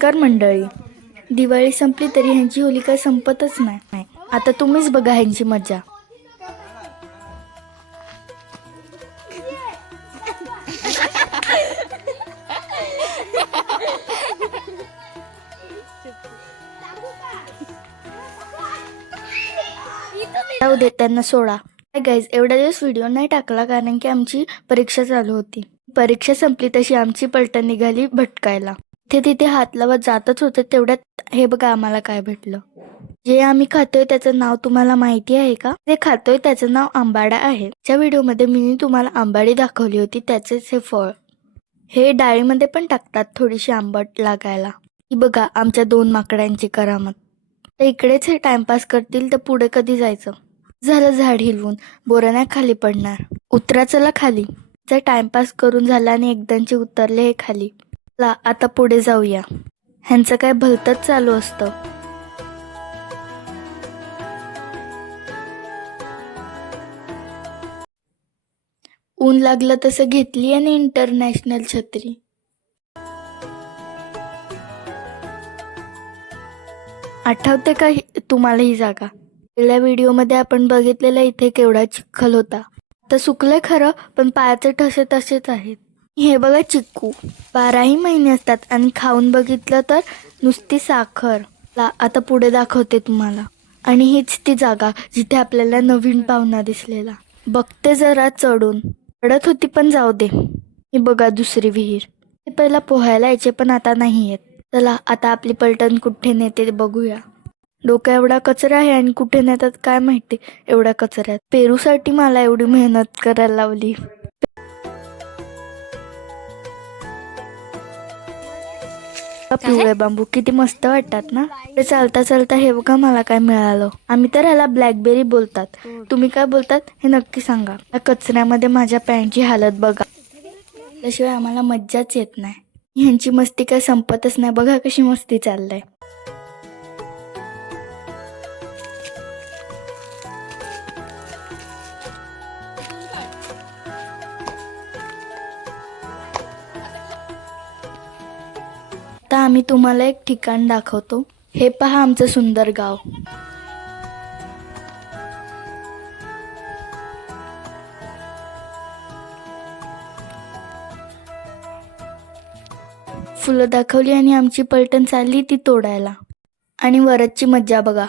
कर मंडळी. दिवाळी संपली तरी ह्यांची होलिका संपतच नाही. नाही. आता तुम्हीच बघा ह्यांची मजा जाऊ दे त्यांना सोडा. गाईज एवढा दिवस व्हिडिओ नाही टाकला कारण की आमची परीक्षा चालू होती. परीक्षा संपली तशी आमची पलटण निघाली भटकायला. तिथे तिथे हात लावत जातच होते तेवढ्यात हे बघा आम्हाला काय भेटलं. जे आम्ही खातोय त्याचं नाव तुम्हाला माहिती आहे का? ते खातोय त्याचं नाव आंबाडा आहे. त्या व्हिडिओमध्ये मी तुम्हाला आंबाडी दाखवली होती त्याचेच हे फळ. हे डाळीमध्ये पण टाकतात थोडीशी आंबट लागायला. ही बघा आमच्या दोन माकड्यांची करामत. तर इकडेच हे टाइमपास करतील तर पुढे कधी जायचं? झालं झाड हिलवून. बोरण्या खाली पडणार. उतरा चला खाली. जर टाइमपास करून झाला आणि एकदांची उतरले हे खाली. ला आता पुढे जाऊया. ह्यांचं काय भलतंच चालू असतं. ऊन लागलं तसं घेतली आणि इंटरनॅशनल छत्री. आठवते का तुम्हाला ही जागा? पहिल्या व्हिडिओमध्ये आपण बघितलेला इथे केवढा चिखल होता. तर सुकले खरं पण पायाचे ठसे तसेच आहेत. हे बघा चिक्कू. बाराही महिने असतात आणि खाऊन बघितलं तर नुसती साखर. ला आता पुढे दाखवते तुम्हाला. आणि हीच ती जागा जिथे आपल्याला नवीन पाहुणा दिसलेला. बघते जरा चढून. चढत होती पण जाऊ दे. मी बघा दुसरी विहीर. ते पहिला पोहायला यायचे पण आता नाही येत. चला आता आपली पलटण कुठे नेते बघूया. डोकं एवढा कचरा आहे आणि कुठे नेतात काय माहिती? एवढ्या कचऱ्यात. पेरूसाठी मला एवढी मेहनत करायला लावली. पिवळे बांबू किती मस्त वाटतात ना? ते चालता चालता हे बघा मला काय मिळालं. आम्ही तर ह्याला ब्लॅकबेरी बोलतात. तुम्ही काय बोलतात हे नक्की सांगा. या कचऱ्यामध्ये माझ्या पॅन्टची हालत बघा. त्याशिवाय आम्हाला मज्जाच येत नाही. ह्यांची मस्ती काय संपतच नाही. बघा कशी मस्ती चाललंय. आता आम्ही तुम्हाला एक ठिकाण दाखवतो. हे पहा आमचं सुंदर गाव. फुलं दाखवली आणि आमची पलटण चालली ती तोडायला. आणि वरची मज्जा बघा.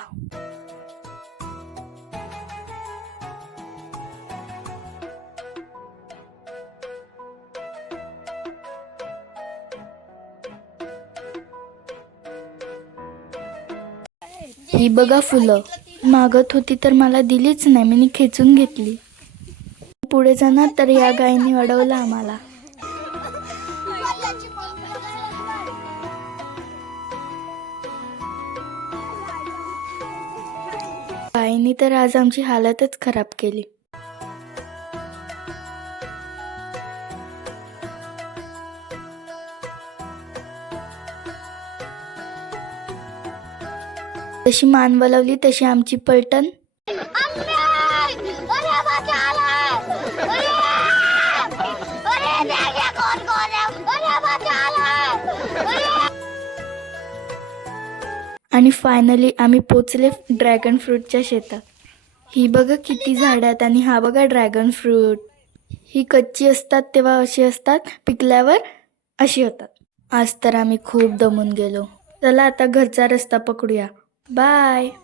ही बघा फुलं. मागत होती तर मला दिलीच नाही मी खेचून घेतली. पुढे जाणार तर या गायीने अडवलं आम्हाला. गायीने तर आज आमची हालतच खराब केली. जशी मान वलवली तशी आमची पलटण. आणि फायनली आम्ही पोचले ड्रॅगन फ्रूटच्या शेतात. ही बघा किती झाड आहेत आणि हा बघा ड्रॅगन फ्रूट ही कच्ची असतात तेव्हा अशी असतात पिकल्यावर अशी होतात. आज तर आम्ही खूप दमून गेलो. चला आता घरचा रस्ता पकडूया. Bye.